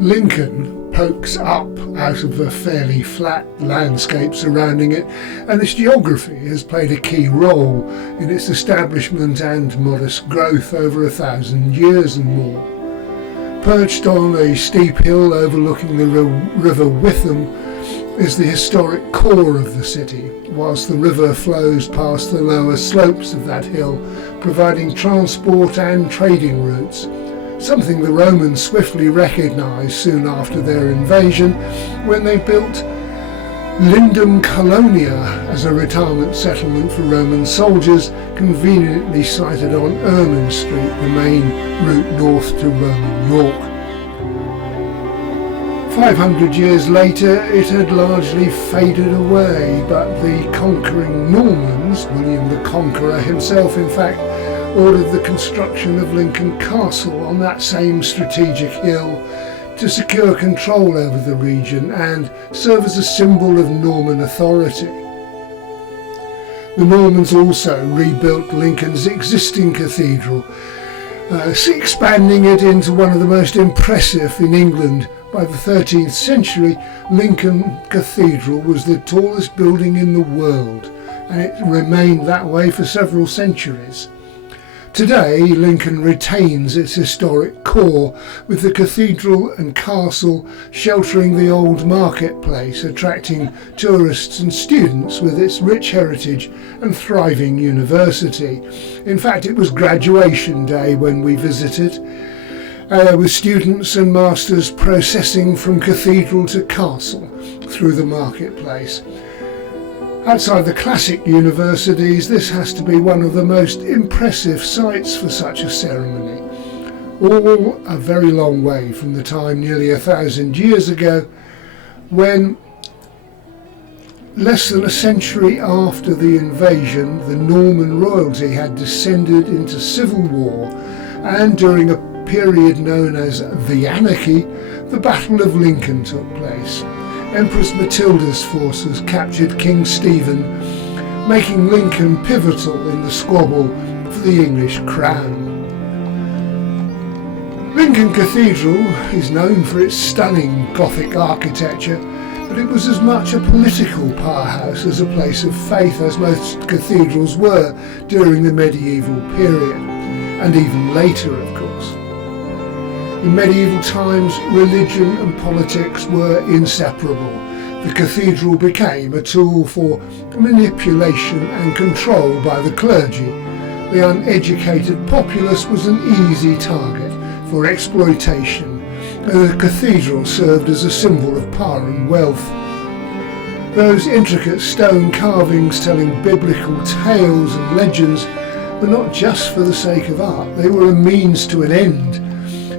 Lincoln pokes up out of the fairly flat landscape surrounding it, and its geography has played a key role in its establishment and modest growth over 1,000 years and more. Perched on a steep hill overlooking the River Witham is the historic core of the city, whilst the river flows past the lower slopes of that hill, providing transport and trading routes, something the Romans swiftly recognised soon after their invasion when they built Lindum Colonia as a retirement settlement for Roman soldiers, conveniently sited on Ermine Street, the main route north to Roman York. 500 years later it had largely faded away, but the conquering Normans, William the Conqueror himself in fact, ordered the construction of Lincoln Castle on that same strategic hill to secure control over the region and serve as a symbol of Norman authority. The Normans also rebuilt Lincoln's existing cathedral, expanding it into one of the most impressive in England. By the 13th century, Lincoln Cathedral was the tallest building in the world, and it remained that way for several centuries. Today, Lincoln retains its historic core, with the cathedral and castle sheltering the old marketplace, attracting tourists and students with its rich heritage and thriving university. In fact, it was graduation day when we visited, with students and masters processing from cathedral to castle through the marketplace. Outside the classic universities, this has to be one of the most impressive sights for such a ceremony. All a very long way from the time nearly 1,000 years ago when, less than a century after the invasion, the Norman royalty had descended into civil war, and during a period known as the Anarchy, the Battle of Lincoln took place. Empress Matilda's forces captured King Stephen, making Lincoln pivotal in the squabble for the English crown. Lincoln Cathedral is known for its stunning Gothic architecture, but it was as much a political powerhouse as a place of faith, as most cathedrals were during the medieval period, and even later, of course. In medieval times, religion and politics were inseparable. The cathedral became a tool for manipulation and control by the clergy. The uneducated populace was an easy target for exploitation, and the cathedral served as a symbol of power and wealth. Those intricate stone carvings telling biblical tales and legends were not just for the sake of art, they were a means to an end.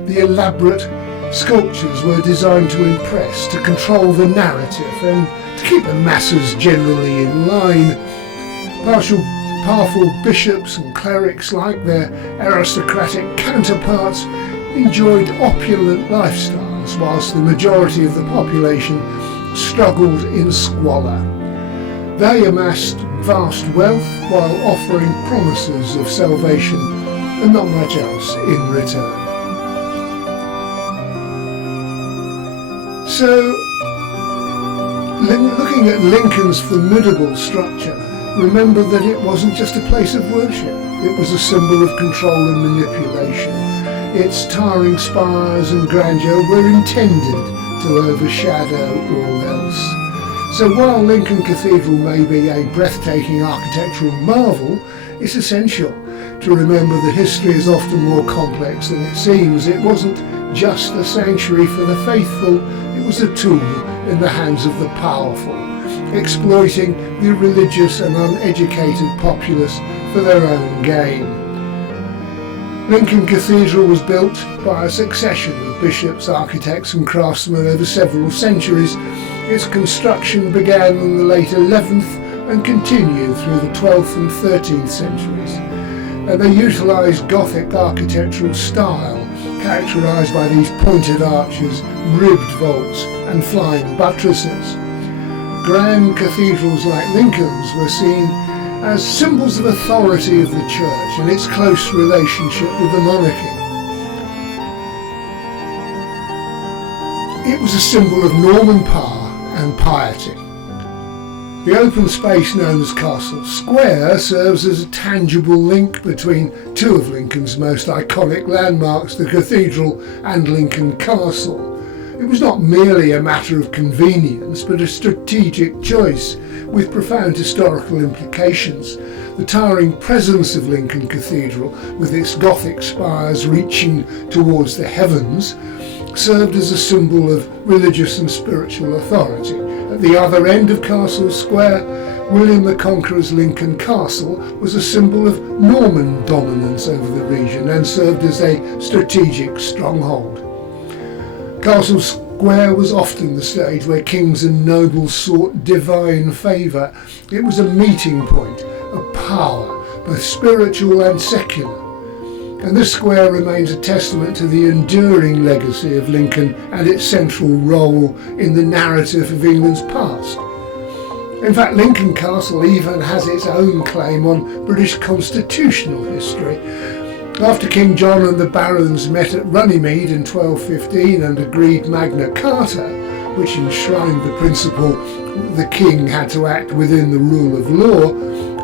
The elaborate sculptures were designed to impress, to control the narrative, and to keep the masses generally in line. Powerful bishops and clerics, like their aristocratic counterparts, enjoyed opulent lifestyles, whilst the majority of the population struggled in squalor. They amassed vast wealth while offering promises of salvation and not much else in return. So, looking at Lincoln's formidable structure, remember that it wasn't just a place of worship, it was a symbol of control and manipulation. Its towering spires and grandeur were intended to overshadow all else. So while Lincoln Cathedral may be a breathtaking architectural marvel, it's essential to remember that history is often more complex than it seems. It wasn't just a sanctuary for the faithful, it was a tool in the hands of the powerful, exploiting the religious and uneducated populace for their own gain. Lincoln Cathedral was built by a succession of bishops, architects and craftsmen over several centuries. Its construction began in the late 11th and continued through the 12th and 13th centuries. And they utilised Gothic architectural style, characterised by these pointed arches, ribbed vaults and flying buttresses. Grand cathedrals like Lincoln's were seen as symbols of authority of the church and its close relationship with the monarchy. It was a symbol of Norman power and piety. The open space known as Castle Square serves as a tangible link between two of Lincoln's most iconic landmarks, the cathedral and Lincoln Castle. It was not merely a matter of convenience, but a strategic choice with profound historical implications. The towering presence of Lincoln Cathedral, with its Gothic spires reaching towards the heavens, served as a symbol of religious and spiritual authority. At the other end of Castle Square, William the Conqueror's Lincoln Castle was a symbol of Norman dominance over the region and served as a strategic stronghold. Castle Square was often the stage where kings and nobles sought divine favour. It was a meeting point of power, both spiritual and secular. And this square remains a testament to the enduring legacy of Lincoln and its central role in the narrative of England's past. In fact, Lincoln Castle even has its own claim on British constitutional history. After King John and the barons met at Runnymede in 1215 and agreed Magna Carta, which enshrined the principle the king had to act within the rule of law,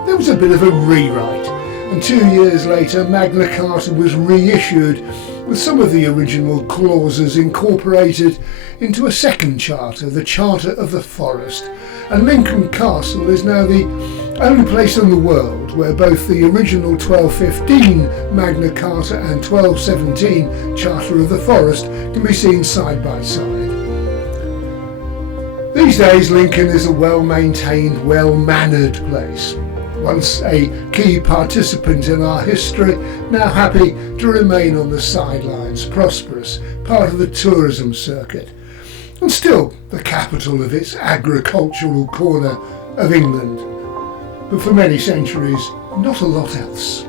there was a bit of a rewrite. And 2 years later, Magna Carta was reissued with some of the original clauses incorporated into a second charter, the Charter of the Forest. And Lincoln Castle is now the only place in the world where both the original 1215 Magna Carta and 1217 Charter of the Forest can be seen side by side. These days, Lincoln is a well-maintained, well-mannered place. Once a key participant in our history, now happy to remain on the sidelines, prosperous, part of the tourism circuit, and still the capital of its agricultural corner of England. But for many centuries, not a lot else.